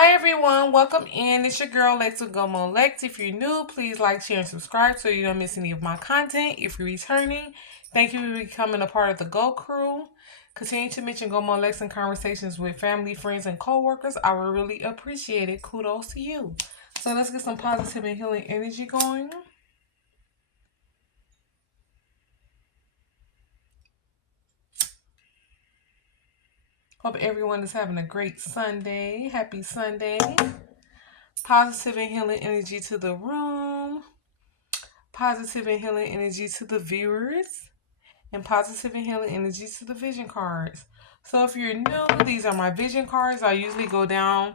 Hi everyone, welcome in. It's your girl Lex with Gomo Lex. If you're new, please like, share, and subscribe so you don't miss any of my content. If you're returning, thank you for becoming a part of the Go Crew. Continue to mention Gomo Lex in conversations with family, friends, and co-workers. I would really appreciate it. Kudos to you. So let's get some positive and healing energy going. Hope everyone is having a great Sunday. Happy Sunday. Positive and healing energy to the room. Positive and healing energy to the viewers, and positive and healing energy to the vision cards. So if you're new, these are my vision cards. I usually go down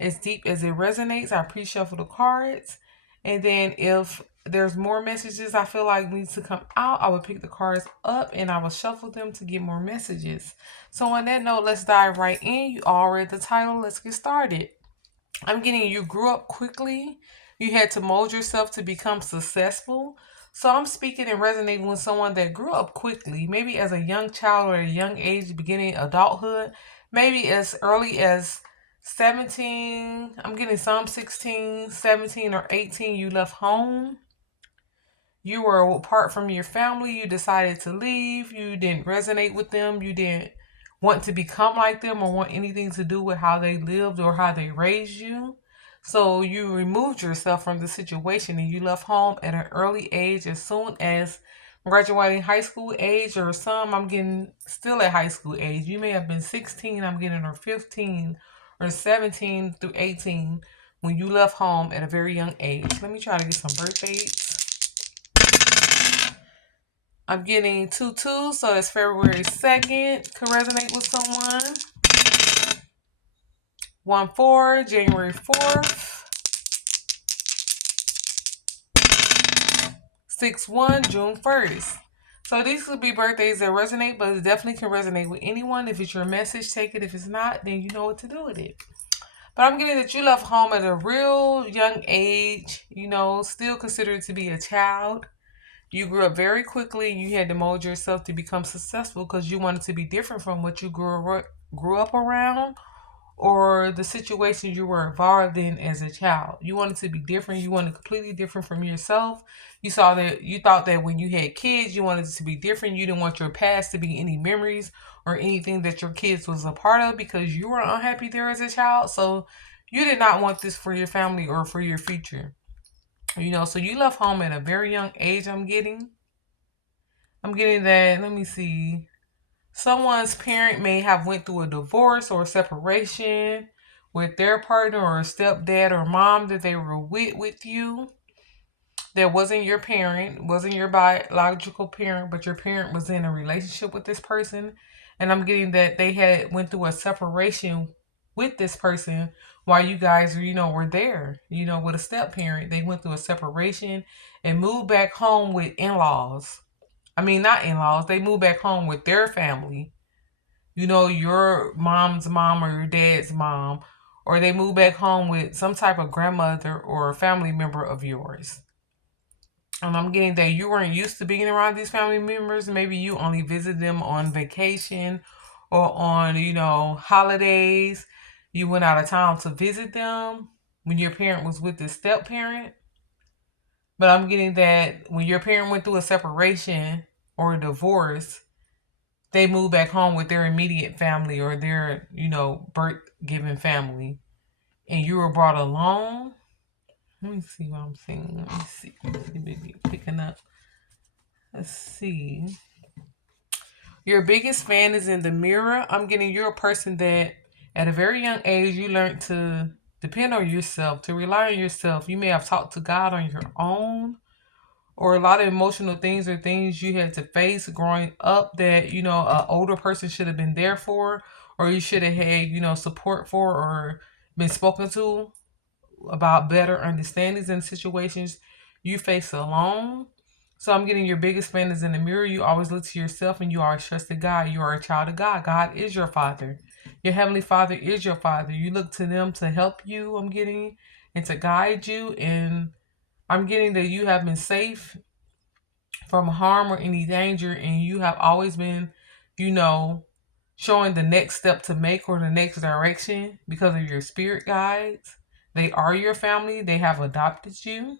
as deep as it resonates. I pre-shuffle the cards. And then if there's more messages I feel like need to come out, I will pick the cards up and I will shuffle them to get more messages. So on that note, let's dive right in. You all read the title. Let's get started. I'm getting you grew up quickly. You had to mold yourself to become successful. So I'm speaking and resonating with someone that grew up quickly, maybe as a young child or at a young age, beginning adulthood, maybe as early as 17. I'm getting some 16, 17, or 18. You left home. You were apart from your family. You decided to leave. You didn't resonate with them. You didn't want to become like them or want anything to do with how they lived or how they raised you. So you removed yourself from the situation and you left home at an early age, as soon as graduating high school age, or some I'm getting still at high school age. You may have been 16, I'm getting, or 15, or 17 through 18 when you left home at a very young age. Let me try to get some birth dates. I'm getting 2-2, so it's February 2nd. Could resonate with someone. 1-4, January 4th. 6-1, June 1st. So these could be birthdays that resonate, but it definitely can resonate with anyone. If it's your message, take it. If it's not, then you know what to do with it. But I'm getting that you left home at a real young age, still considered to be a child. You grew up very quickly and you had to mold yourself to become successful because you wanted to be different from what you grew up around, or the situation you were involved in as a child. You wanted to be different. You wanted completely different from yourself. You thought that when you had kids, you wanted it to be different. You didn't want your past to be any memories or anything that your kids was a part of because you were unhappy there as a child. So you did not want this for your family or for your future. So you left home at a very young age. I'm getting that. Let me see. Someone's parent may have went through a divorce or a separation with their partner, or a stepdad or mom that they were with you. That wasn't your parent, wasn't your biological parent, but your parent was in a relationship with this person. And I'm getting that they had went through a separation with this person while you guys were there, with a step parent. They went through a separation and moved back home with in-laws. I mean, not in-laws. They moved back home with their family, your mom's mom or your dad's mom, or they move back home with some type of grandmother or family member of yours. And I'm getting that you weren't used to being around these family members. Maybe you only visit them on vacation or on, holidays. You went out of town to visit them when your parent was with the step parent. But I'm getting that when your parent went through a separation or a divorce, they moved back home with their immediate family or their, birth given family. And you were brought along. Let me see what I'm seeing. Let me see. Maybe picking up. Let's see. Your biggest fan is in the mirror. I'm getting you're a person that at a very young age you learned to depend on yourself, to rely on yourself. You may have talked to God on your own, or a lot of emotional things or things you had to face growing up that an older person should have been there for, or you should have had support for, or been spoken to about better understandings in situations you face alone. So I'm getting your biggest fan is in the mirror. You always look to yourself and you always trusted God. You are a child of God. God is your father. Your heavenly father is your father. You look to them to help you, I'm getting, and to guide you. And I'm getting that you have been safe from harm or any danger, and you have always been, you know, showing the next step to make or the next direction because of your spirit guides. They are your family, they have adopted you.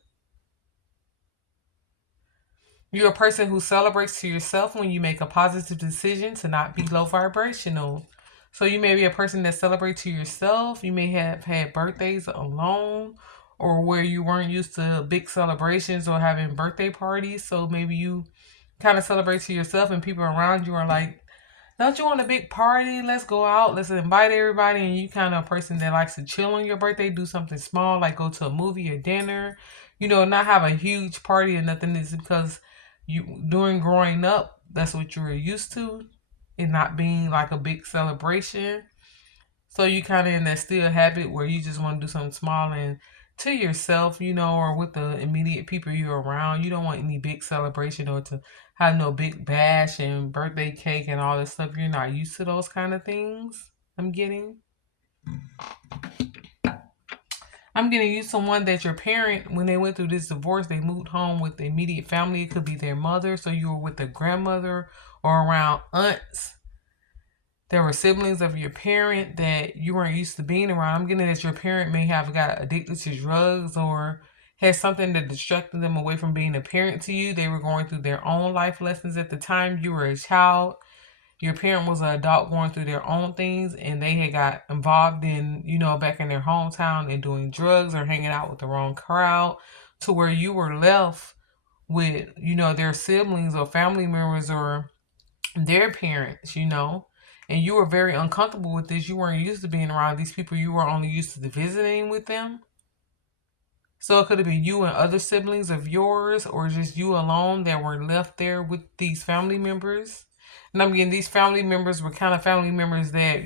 You're a person who celebrates to yourself when you make a positive decision to not be low vibrational. So you may be a person that celebrates to yourself. You may have had birthdays alone or where you weren't used to big celebrations or having birthday parties. So maybe you kind of celebrate to yourself and people around you are like, don't you want a big party? Let's go out. Let's invite everybody. And you kind of a person that likes to chill on your birthday, do something small, like go to a movie or dinner. Not have a huge party or nothing. Is because you during growing up, that's what you were used to, it not being like a big celebration. So you kind of in that still habit where you just want to do something small and to yourself, or with the immediate people you're around. You don't want any big celebration or to have no big bash and birthday cake and all this stuff. You're not used to those kind of things. I'm getting. I'm getting you someone that your parent, when they went through this divorce, they moved home with the immediate family. It could be their mother, so you were with their grandmother or around aunts. There were siblings of your parent that you weren't used to being around. I'm getting that your parent may have got addicted to drugs or had something that distracted them away from being a parent to you. They were going through their own life lessons at the time you were a child. Your parent was an adult going through their own things and they had got involved in, back in their hometown and doing drugs or hanging out with the wrong crowd to where you were left with, their siblings or family members or their parents. And you were very uncomfortable with this. You weren't used to being around these people. You were only used to visiting with them. So it could have been you and other siblings of yours, or just you alone that were left there with these family members. And I'm getting these family members were kind of family members that,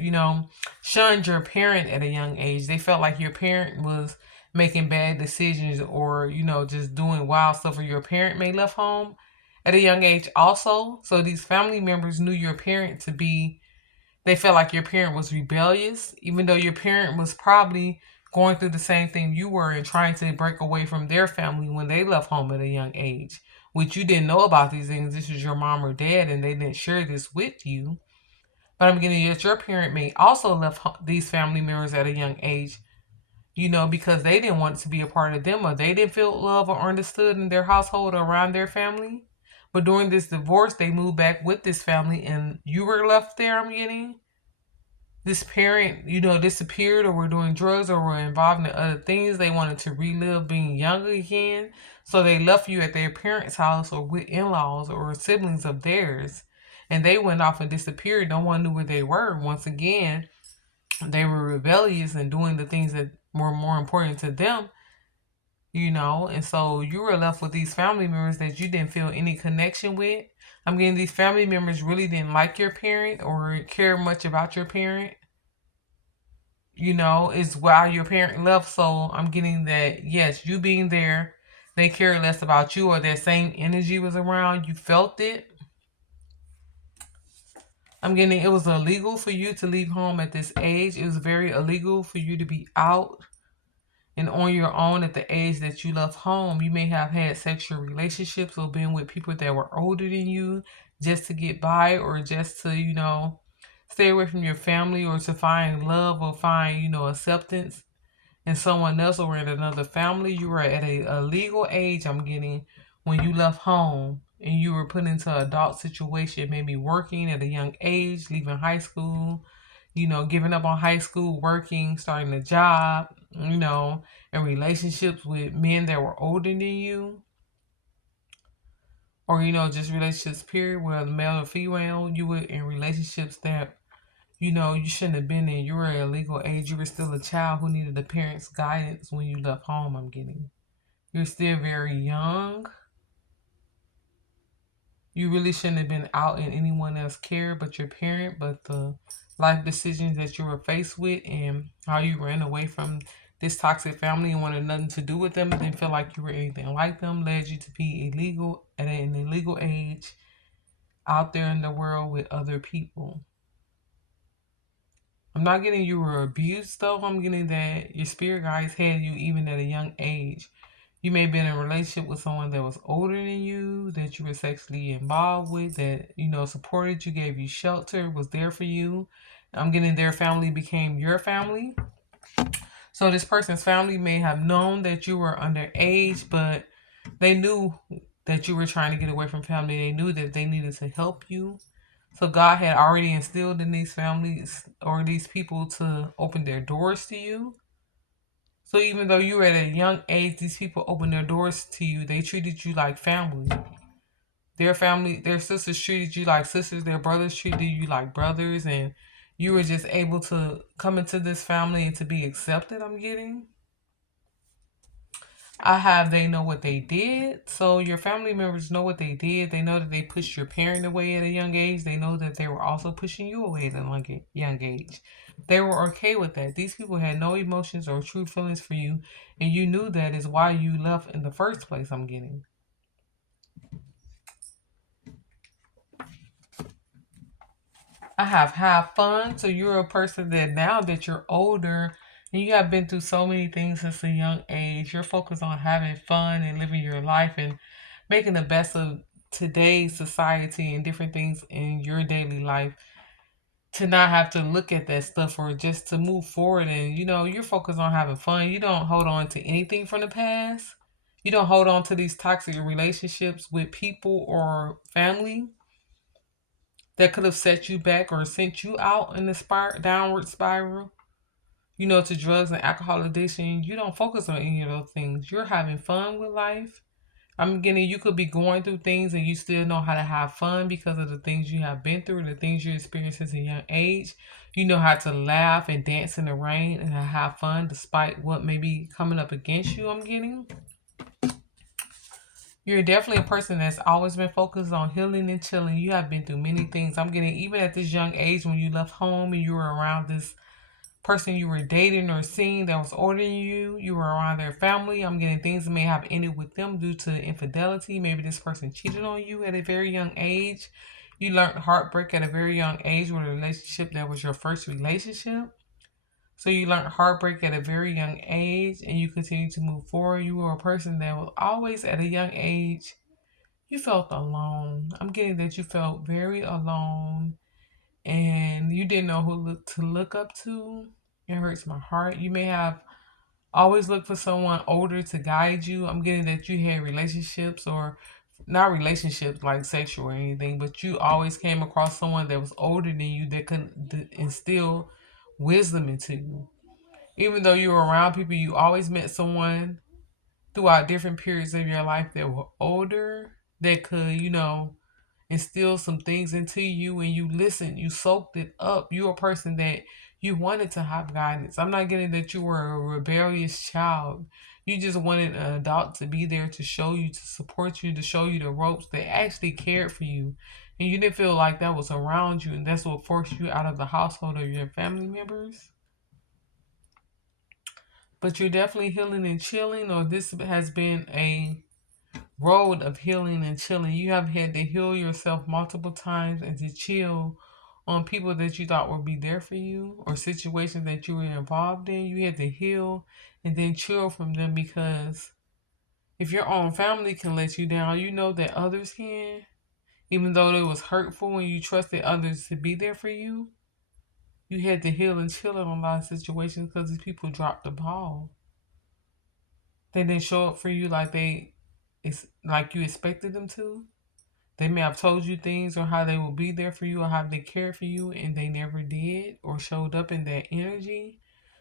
shunned your parent at a young age. They felt like your parent was making bad decisions or, just doing wild stuff, or your parent may left home at a young age also. So these family members knew your parent to be, they felt like your parent was rebellious, even though your parent was probably going through the same thing you were and trying to break away from their family when they left home at a young age, which you didn't know about these things. This was your mom or dad, and they didn't share this with you. But I'm getting that your parent may also left these family members at a young age, because they didn't want to be a part of them or they didn't feel love or understood in their household or around their family. But during this divorce, they moved back with this family and you were left there, I'm getting this parent, disappeared or were doing drugs or were involved in other things. They wanted to relive being young again. So they left you at their parents' house or with in laws or siblings of theirs. And they went off and disappeared. No one knew where they were. Once again, they were rebellious and doing the things that were more important to them. And so you were left with these family members that you didn't feel any connection with. I'm getting these family members really didn't like your parent or care much about your parent. Is while your parent left. So I'm getting that, yes, you being there, they care less about you or that same energy was around. You felt it. I'm getting it was illegal for you to leave home at this age. It was very illegal for you to be out and on your own at the age that you left home. You may have had sexual relationships or been with people that were older than you just to get by or just to, stay away from your family or to find love or find, acceptance in someone else or in another family. You were at a legal age, I'm getting, when you left home and you were put into an adult situation, maybe working at a young age, leaving high school, giving up on high school, working, starting a job, in relationships with men that were older than you, or, just relationships, period, whether male or female, you were in relationships that, you shouldn't have been in. You were at a legal age. You were still a child who needed the parents' guidance when you left home, I'm getting. You're still very young. You really shouldn't have been out in anyone else's care but your parent, but the life decisions that you were faced with and how you ran away from this toxic family and wanted nothing to do with them and didn't feel like you were anything like them led you to be illegal at an illegal age out there in the world with other people. I'm not getting you were abused though. I'm getting that your spirit guides had you even at a young age. You may have been in a relationship with someone that was older than you, that you were sexually involved with, that, supported you, gave you shelter, was there for you. I'm getting their family became your family. So this person's family may have known that you were underage, but they knew that you were trying to get away from family. They knew that they needed to help you. So God had already instilled in these families or these people to open their doors to you. So even though you were at a young age, these people opened their doors to you. They treated you like family. Their family, their sisters treated you like sisters. Their brothers treated you like brothers. And you were just able to come into this family and to be accepted, I'm getting. I have they know what they did. So your family members know what they did. They know that they pushed your parent away at a young age. They know that they were also pushing you away at a young age. They were okay with that. These people had no emotions or true feelings for you, and you knew that is why you left in the first place. I'm getting. I have fun. So you're a person that now that you're older and you have been through so many things since a young age, you're focused on having fun and living your life and making the best of today's society and different things in your daily life to not have to look at that stuff or just to move forward. And you're focused on having fun. You don't hold on to anything from the past. You don't hold on to these toxic relationships with people or family that could have set you back or sent you out in the downward spiral, to drugs and alcohol addiction. You don't focus on any of those things. You're having fun with life. I'm getting you could be going through things and you still know how to have fun because of the things you have been through, the things you experienced at a young age. You know how to laugh and dance in the rain and have fun despite what may be coming up against you. I'm getting. You're definitely a person that's always been focused on healing and chilling. You have been through many things. I'm getting even at this young age when you left home and you were around this person you were dating or seeing that was older than you. You were around their family. I'm getting things that may have ended with them due to infidelity. Maybe this person cheated on you at a very young age. You learned heartbreak at a very young age with a relationship that was your first relationship. So you learned heartbreak at a very young age and you continue to move forward. You were a person that was always at a young age. You felt alone. I'm getting that you felt very alone and you didn't know who to look up to. It hurts my heart. You may have always looked for someone older to guide you. I'm getting that you had relationships or not relationships like sexual or anything, but you always came across someone that was older than you that could instill wisdom into you. Even though you were around people, you always met someone throughout different periods of your life that were older that could, instill some things into you and you listened, you soaked it up. You're a person that you wanted to have guidance. I'm not getting that you were a rebellious child. You just wanted an adult to be there to show you, to support you, to show you the ropes. They actually cared for you. And you didn't feel like that was around you, and that's what forced you out of the household of your family members. But you're definitely healing and chilling, or this has been a road of healing and chilling. You have had to heal yourself multiple times and to chill on people that you thought would be there for you or situations that you were involved in. You had to heal and then chill from them because if your own family can let you down, you know that others can. Even though it was hurtful when you trusted others to be there for you, you had to heal and chill in a lot of situations because these people dropped the ball. They didn't show up for you it's like you expected them to. They may have told you things or how they will be there for you or how they care for you, and they never did or showed up in that energy.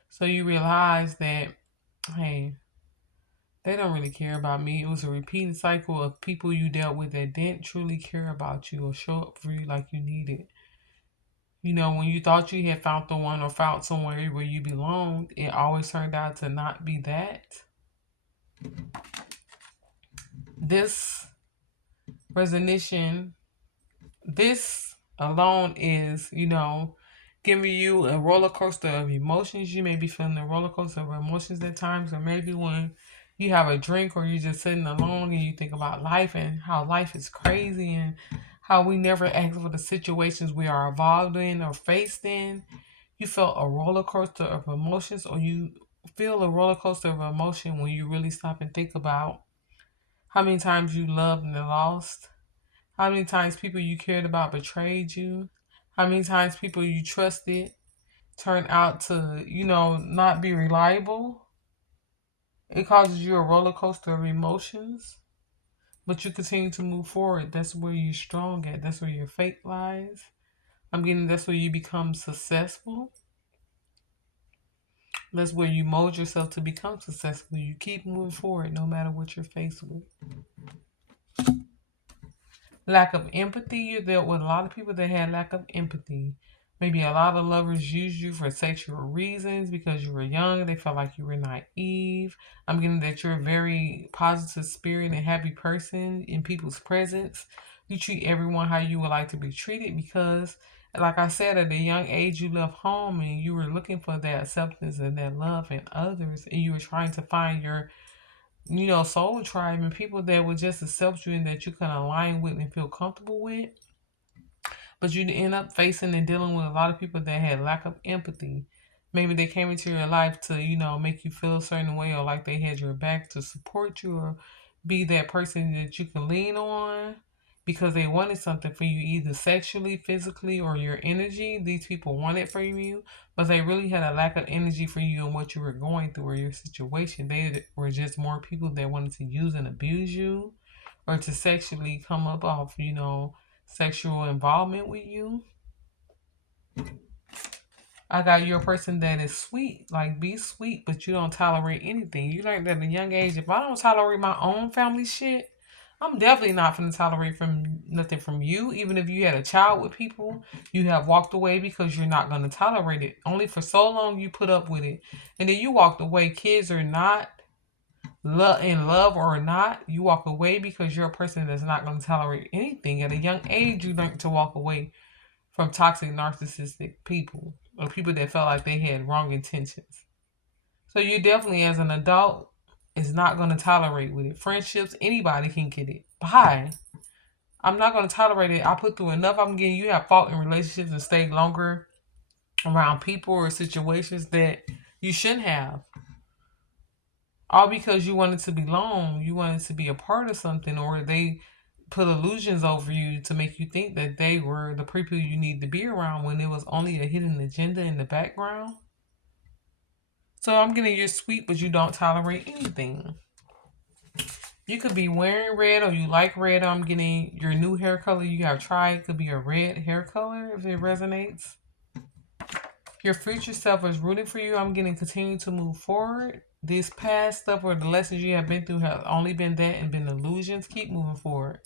So you realize that, hey, they don't really care about me. It was a repeating cycle of people you dealt with that didn't truly care about you or show up for you like you needed. When you thought you had found the one or found somewhere where you belonged, it always turned out to not be that. This resignation, this alone is, giving you a roller coaster of emotions. You may be feeling a roller coaster of emotions at times, or maybe when you have a drink or you're just sitting alone and you think about life and how life is crazy and how we never ask for the situations we are involved in or faced in. You felt a roller coaster of emotions, or you feel a roller coaster of emotion when you really stop and think about how many times you loved and lost, how many times people you cared about betrayed you, how many times people you trusted turned out to, not be reliable. It causes you a roller coaster of emotions, but you continue to move forward. That's where you're strong at. That's where your faith lies. I'm getting that's where you become successful. That's where you mold yourself to become successful. You keep moving forward no matter what you're faced with. Lack of empathy. You dealt with a lot of people that had lack of empathy. Maybe a lot of lovers used you for sexual reasons because you were young. They felt like you were naive. I'm getting that you're a very positive spirit and happy person in people's presence. You treat everyone how you would like to be treated because, like I said, at a young age, you left home and you were looking for that acceptance and that love in others, and you were trying to find your soul tribe and people that would just accept you and that you can align with and feel comfortable with. But you end up facing and dealing with a lot of people that had lack of empathy. Maybe they came into your life to, make you feel a certain way or like they had your back to support you or be that person that you can lean on because they wanted something for you, either sexually, physically, or your energy. These people wanted from you, but they really had a lack of energy for you and what you were going through or your situation. They were just more people that wanted to use and abuse you or to sexually come up off, sexual involvement with you. I got you a person that is sweet, like be sweet, but you don't tolerate anything. You learned at a young age, if I don't tolerate my own family shit, I'm definitely not going to tolerate from nothing from you. Even if you had a child with people, you have walked away because you're not going to tolerate it. Only for so long you put up with it, and then you walked away. Kids or not, in love or not, you walk away because you're a person that's not going to tolerate anything. At a young age, you learn to walk away from toxic narcissistic people or people that felt like they had wrong intentions. So you definitely, as an adult, is not going to tolerate with it. Friendships, anybody can get it. Bye. I'm not going to tolerate it. I put through enough. I'm getting you have fought in relationships and stayed longer around people or situations that you shouldn't have. All because you wanted to belong, you wanted to be a part of something, or they put illusions over you to make you think that they were the people you need to be around when it was only a hidden agenda in the background. So I'm getting you're sweet, but you don't tolerate anything. You could be wearing red or you like red. I'm getting your new hair color you have tried could be a red hair color if it resonates. Your future self is rooting for you. I'm getting continue to move forward. This past stuff or the lessons you have been through have only been that and been illusions. Keep moving forward.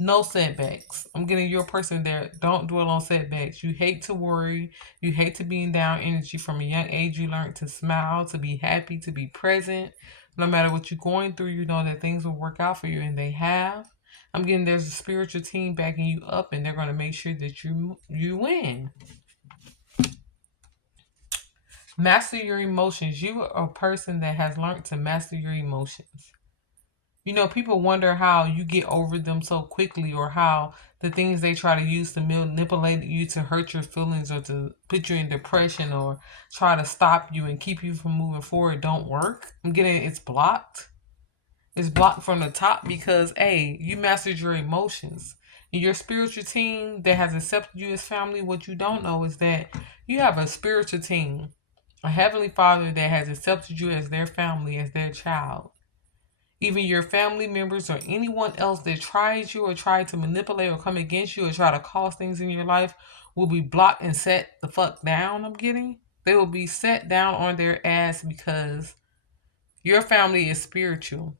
No setbacks. I'm getting you a person that don't dwell on setbacks. You hate to worry. You hate to be in down energy. From a young age, you learned to smile, to be happy, to be present. No matter what you're going through, you know that things will work out for you, and they have. I'm getting there's a spiritual team backing you up, and they're going to make sure that you win. Master your emotions. You are a person that has learned to master your emotions. People wonder how you get over them so quickly or how the things they try to use to manipulate you to hurt your feelings or to put you in depression or try to stop you and keep you from moving forward don't work. I'm getting it's blocked. It's blocked from the top because, hey, you mastered your emotions. And your spiritual team that has accepted you as family, what you don't know is that you have a spiritual team, a heavenly father that has accepted you as their family, as their child. Even your family members or anyone else that tries you or try to manipulate or come against you or try to cause things in your life will be blocked and set the fuck down. I'm getting. They will be set down on their ass because your family is spiritual.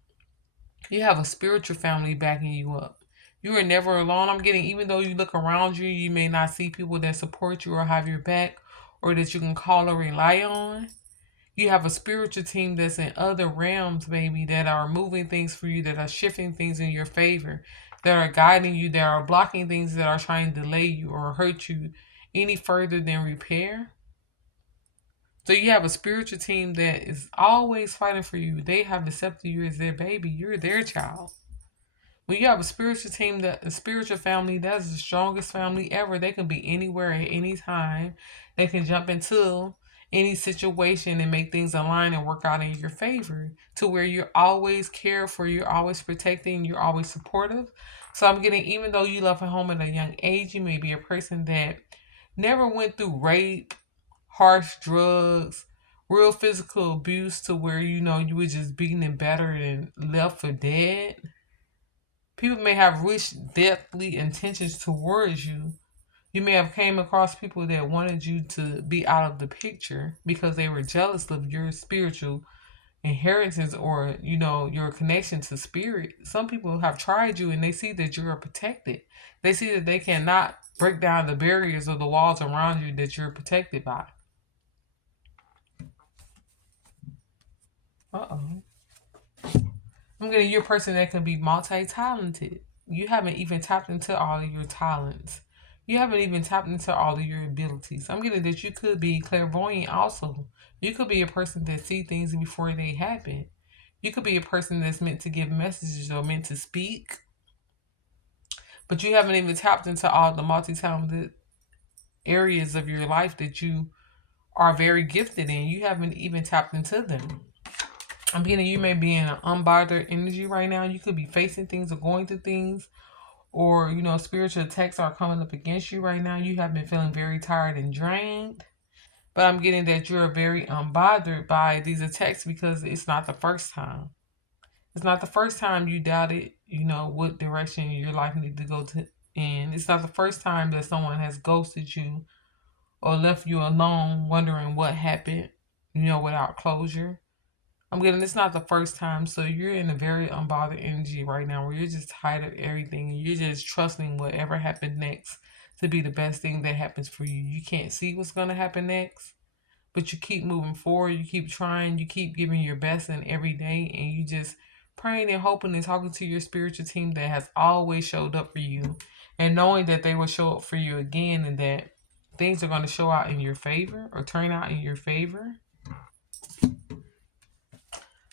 You have a spiritual family backing you up. You are never alone. I'm getting, even though you look around you, you may not see people that support you or have your back or that you can call or rely on. You have a spiritual team that's in other realms, baby, that are moving things for you, that are shifting things in your favor, that are guiding you, that are blocking things that are trying to delay you or hurt you any further than repair. So you have a spiritual team that is always fighting for you. They have accepted you as their baby. You're their child. When you have a spiritual team, that a spiritual family, that's the strongest family ever. They can be anywhere at any time. They can jump into any situation and make things align and work out in your favor to where you're always cared for, you're always protecting, you're always supportive. So I'm getting, even though you left home at a young age, you may be a person that never went through rape, harsh drugs, real physical abuse to where you were just beaten and battered and left for dead. People may have wish deathly intentions towards you. You may have came across people that wanted you to be out of the picture because they were jealous of your spiritual inheritance or your connection to spirit. Some people have tried you and they see that you are protected. They see that they cannot break down the barriers or the walls around you that you're protected by. Uh-oh. I'm getting you a person that can be multi-talented. You haven't even tapped into all of your talents. You haven't even tapped into all of your abilities. I'm getting that you could be clairvoyant also. You could be a person that see things before they happen. You could be a person that's meant to give messages or meant to speak, but you haven't even tapped into all the multi-talented areas of your life that you are very gifted in. You haven't even tapped into them. I'm getting you may be in an unbothered energy right now. You could be facing things or going through things, or spiritual attacks are coming up against you right now. You have been feeling very tired and drained. But I'm getting that you're very unbothered by these attacks because it's not the first time. It's not the first time you doubted, what direction your life needs to go to. And it's not the first time that someone has ghosted you or left you alone wondering what happened, without closure. I'm getting it's not the first time, so you're in a very unbothered energy right now where you're just tired of everything and you're just trusting whatever happened next to be the best thing that happens for you. You can't see what's gonna happen next, but you keep moving forward, you keep trying, you keep giving your best in every day, and you just praying and hoping and talking to your spiritual team that has always showed up for you and knowing that they will show up for you again and that things are going to show out in your favor or turn out in your favor.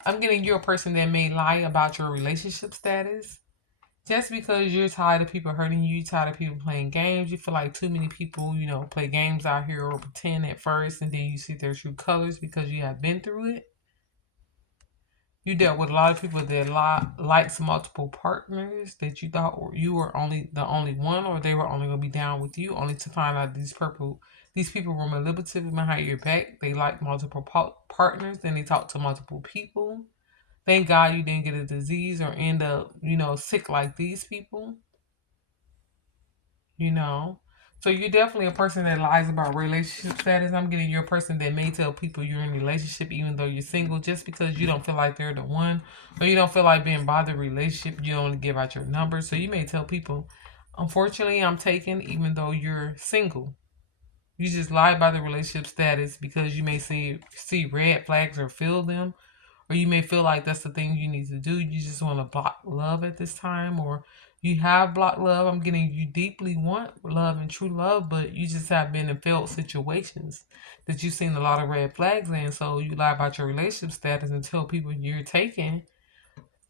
I'm getting you a person that may lie about your relationship status. Just because you're tired of people hurting you, tired of people playing games, you feel like too many people, play games out here or pretend at first, and then you see their true colors because you have been through it. You dealt with a lot of people that likes multiple partners that you thought you were only the only one, or they were only gonna be down with you, only to find out these people were manipulative behind your back. They like multiple partners, and they talk to multiple people. Thank God you didn't get a disease or end up, sick like these people, you know. So you're definitely a person that lies about relationship status. I'm getting you're a person that may tell people you're in a relationship even though you're single just because you don't feel like they're the one or you don't feel like being bothered relationship. You don't give out your number. So you may tell people, unfortunately, I'm taken even though you're single. You just lie about the relationship status because you may see red flags or feel them, or you may feel like that's the thing you need to do. You just want to block love at this time, or you have blocked love. I'm getting you deeply want love and true love, but you just have been in failed situations that you've seen a lot of red flags in. So you lie about your relationship status and tell people you're taken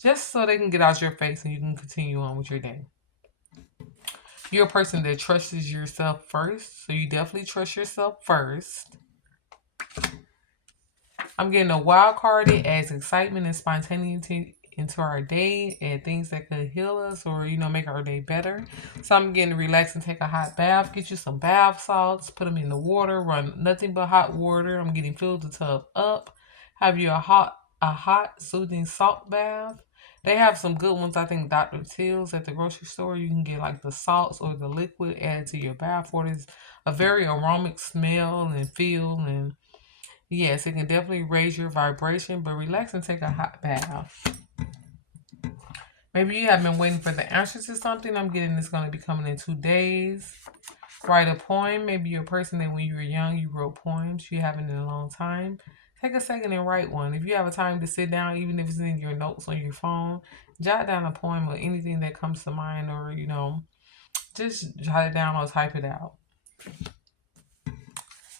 just so they can get out your face and you can continue on with your day. You're a person that trusts yourself first, so you definitely trust yourself first. I'm getting a wild card. It adds excitement and spontaneity into our day and things that could heal us or make our day better. So I'm getting to relax and take a hot bath. Get you some bath salts, put them in the water, run nothing but hot water. I'm getting filled the tub up. Have you a hot soothing salt bath. They have some good ones. I think Dr. Till's at the grocery store. You can get like the salts or the liquid added to your bath water. It's a very aromatic smell and feel, and yes, it can definitely raise your vibration, but relax and take a hot bath. Maybe you have been waiting for the answer to something. I'm getting it's going to be coming in 2 days. Write a poem. Maybe you're a person that when you were young, you wrote poems. You haven't in a long time. Take a second and write one. If you have a time to sit down, even if it's in your notes on your phone, jot down a poem or anything that comes to mind, or, just jot it down or type it out.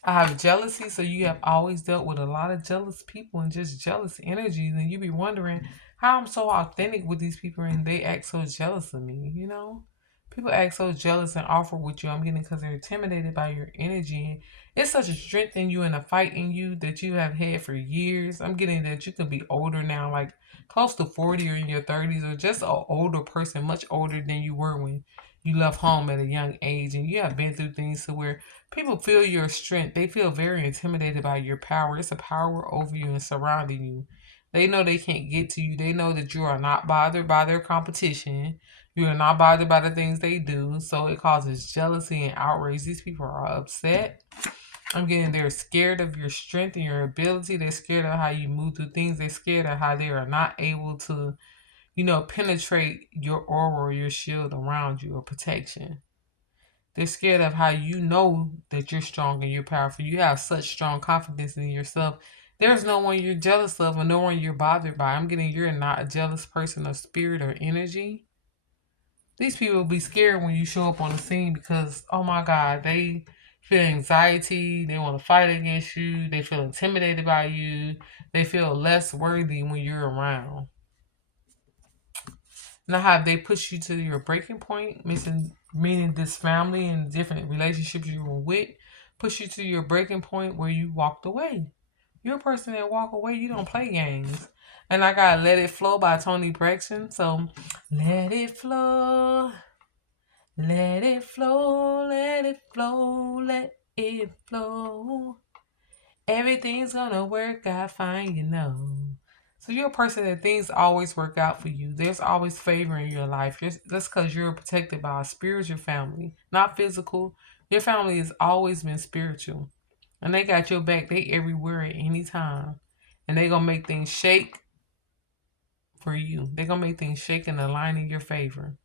I have jealousy, so you have always dealt with a lot of jealous people and just jealous energies, and you be wondering how I'm so authentic with these people and they act so jealous of me, People act so jealous and awkward with you. I'm getting because they're intimidated by your energy. It's such a strength in you and a fight in you that you have had for years. I'm getting that you could be older now, like close to 40 or in your 30s, or just an older person, much older than you were when you left home at a young age. And you have been through things to where people feel your strength. They feel very intimidated by your power. It's a power over you and surrounding you. They know they can't get to you. They know that you are not bothered by their competition. You are not bothered by the things they do, so it causes jealousy and outrage. These people are upset. I'm getting they're scared of your strength and your ability. They're scared of how you move through things. They're scared of how they are not able to, penetrate your aura or your shield around you or protection. They're scared of how you know that you're strong and you're powerful. You have such strong confidence in yourself. There's no one you're jealous of and no one you're bothered by. I'm getting you're not a jealous person of spirit or energy. These people will be scared when you show up on the scene because, oh my God, they feel anxiety. They want to fight against you. They feel intimidated by you. They feel less worthy when you're around. Now, have they pushed you to your breaking point, meaning this family and different relationships you were with, push you to your breaking point where you walked away? You're a person that walk away. You don't play games. And I got Let It Flow by Tony Braxton. So, let it flow. Let it flow, let it flow, let it flow. Everything's gonna work out fine, you know. So you're a person that things always work out for you. There's always favor in your life. That's because you're protected by a spiritual family, not physical. Your family has always been spiritual. And they got your back. They everywhere at any time. And they gonna make things shake for you. They gonna make things shake and align in your favor.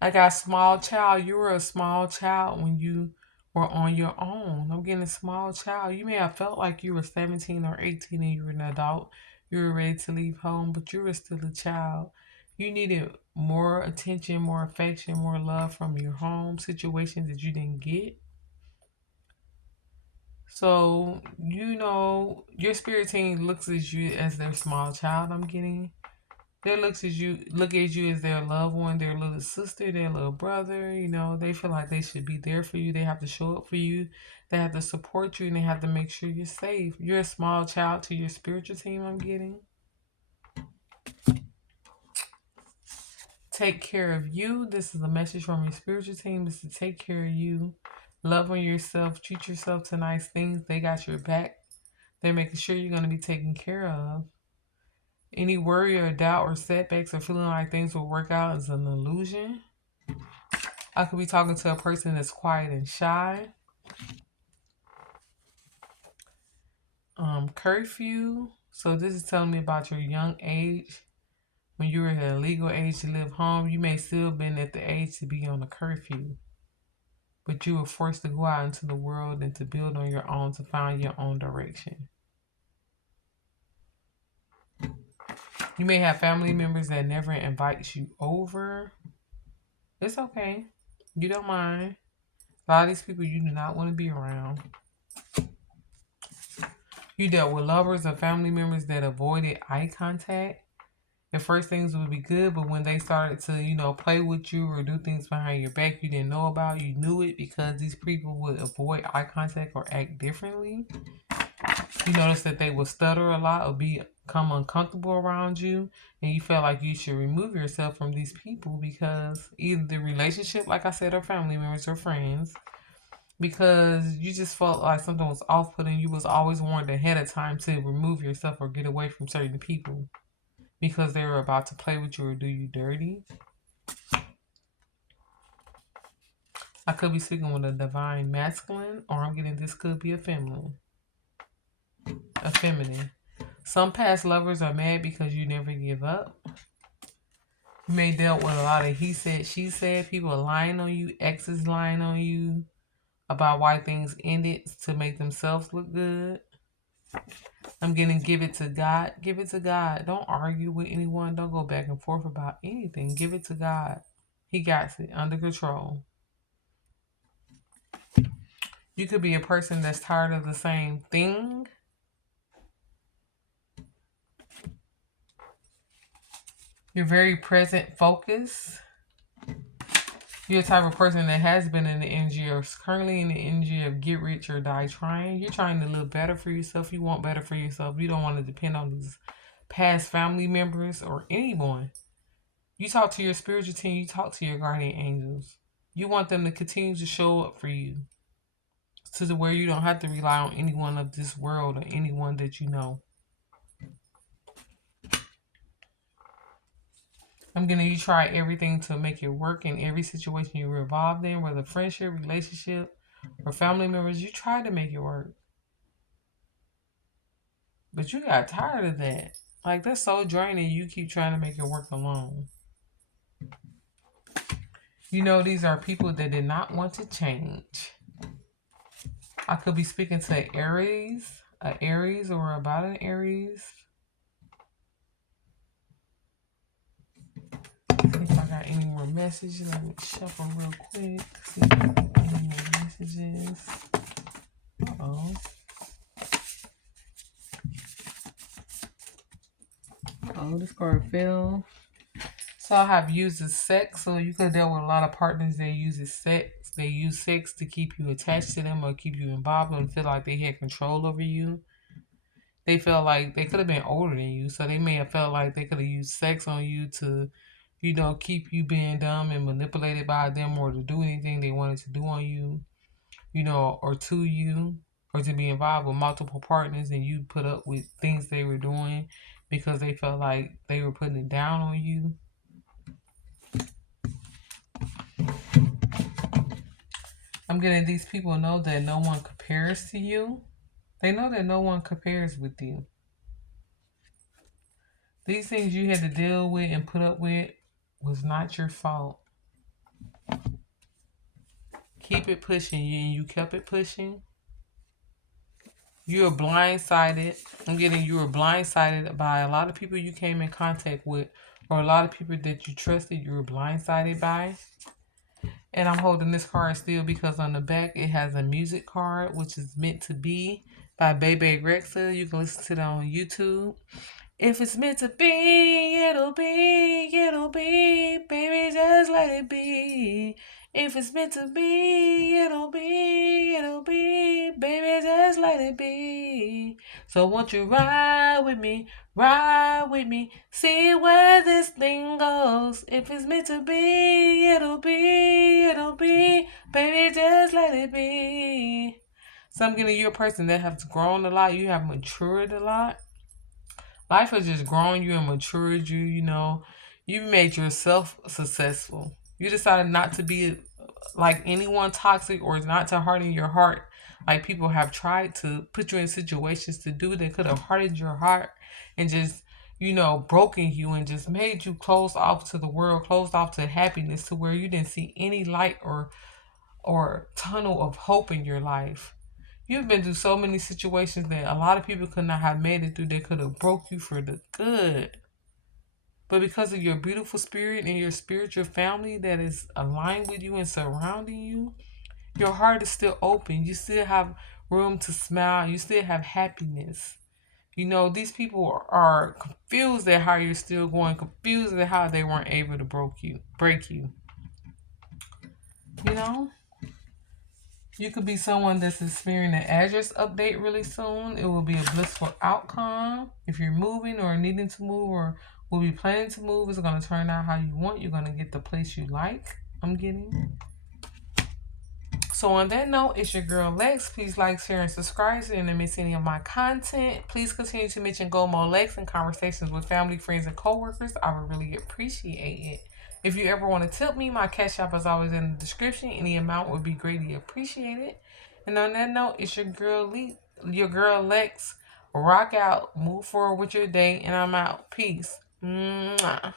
I got small child. You were a small child when you were on your own. I'm getting a small child. You may have felt like you were 17 or 18 and you were an adult. You were ready to leave home, but you were still a child. You needed more attention, more affection, more love from your home situations that you didn't get. So, your spirit team looks at you as their small child, I'm getting. They look at you as their loved one, their little sister, their little brother. They feel like they should be there for you. They have to show up for you. They have to support you, and they have to make sure you're safe. You're a small child to your spiritual team. I'm getting. Take care of you. This is a message from your spiritual team. This is to take care of you. Love on yourself. Treat yourself to nice things. They got your back. They're making sure you're going to be taken care of. Any worry or doubt or setbacks or feeling like things will work out is an illusion. I could be talking to a person that's quiet and shy. Curfew. So this is telling me about your young age. When you were at a legal age to live home, you may still been at the age to be on a curfew. But you were forced to go out into the world and to build on your own to find your own direction. You may have family members that never invite you over. It's okay. You don't mind. A lot of these people you do not want to be around. You dealt with lovers or family members that avoided eye contact. At first things would be good, but when they started to, play with you or do things behind your back you didn't know about, you knew it because these people would avoid eye contact or act differently. You notice that they would stutter a lot or become uncomfortable around you, and you felt like you should remove yourself from these people because either the relationship, like I said, or family members or friends, because you just felt like something was off-putting. You was always warned ahead of time to remove yourself or get away from certain people because they were about to play with you or do you dirty. I could be speaking with a divine masculine, or I'm getting this could be a feminine. A feminine. Some past lovers are mad because you never give up. You may dealt with a lot of he said, she said, people lying on you, exes lying on you about why things ended to make themselves look good. I'm getting give it to God. Give it to God. Don't argue with anyone. Don't go back and forth about anything. Give it to God. He got it under control. You could be a person that's tired of the same thing. You're very present focused. You're the type of person that has been in the energy or is currently in the energy of get rich or die trying. You're trying to live better for yourself. You want better for yourself. You don't want to depend on these past family members or anyone. You talk to your spiritual team, you talk to your guardian angels. You want them to continue to show up for you to the where you don't have to rely on anyone of this world or anyone that you know. I'm gonna you try everything to make it work in every situation you're involved in, whether friendship, relationship, or family members. You try to make it work, but you got tired of that. Like that's so draining. You keep trying to make it work alone. You know these are people that did not want to change. I could be speaking to Aries, a Aries, or about an Aries. See if I got any more messages. Let me shuffle real quick. See if I got any more messages. Oh. Oh, this card fell. So I have used as sex. So you could deal with a lot of partners that use sex. They use sex to keep you attached to them or keep you involved and feel like they had control over you. They felt like they could have been older than you, so they may have felt like they could have used sex on you to, keep you being dumb and manipulated by them or to do anything they wanted to do on you, or to you, or to be involved with multiple partners and you put up with things they were doing because they felt like they were putting it down on you. I'm getting these people know that no one compares to you. They know that no one compares with you. These things you had to deal with and put up with was not your fault. Keep it pushing you and you kept it pushing. You were blindsided. I'm getting you were blindsided by a lot of people you came in contact with or a lot of people that you trusted you were blindsided by. And I'm holding this card still because on the back it has a music card which is meant to be by Bebe Rexha. You can listen to that on YouTube. If it's meant to be, it'll be, baby, just let it be. If it's meant to be, it'll be, baby, just let it be. So won't you ride with me, see where this thing goes. If it's meant to be, it'll be, baby, just let it be. So I'm getting you a person that has grown a lot, you have matured a lot. Life has just grown you and matured you, You made yourself successful. You decided not to be like anyone toxic or not to harden your heart like people have tried to put you in situations to do that could have hardened your heart and just, broken you and just made you closed off to the world, closed off to happiness to where you didn't see any light or tunnel of hope in your life. You've been through so many situations that a lot of people could not have made it through. They could have broke you for the good. But because of your beautiful spirit and your spiritual family that is aligned with you and surrounding you, your heart is still open. You still have room to smile. You still have happiness. These people are confused at how you're still going, confused at how they weren't able to break you. You know? You could be someone that's experiencing an address update really soon. It will be a blissful outcome. If you're moving or needing to move or will be planning to move, it's going to turn out how you want. You're going to get the place you like. I'm getting. So on that note, it's your girl Lex. Please like, share, and subscribe so you don't miss any of my content. Please continue to mention Gomo Lex in conversations with family, friends, and coworkers. I would really appreciate it. If you ever want to tip me, my cash app is always in the description. Any amount would be greatly appreciated. And on that note, it's your girl Lex. Rock out, move forward with your day, and I'm out. Peace. Mwah.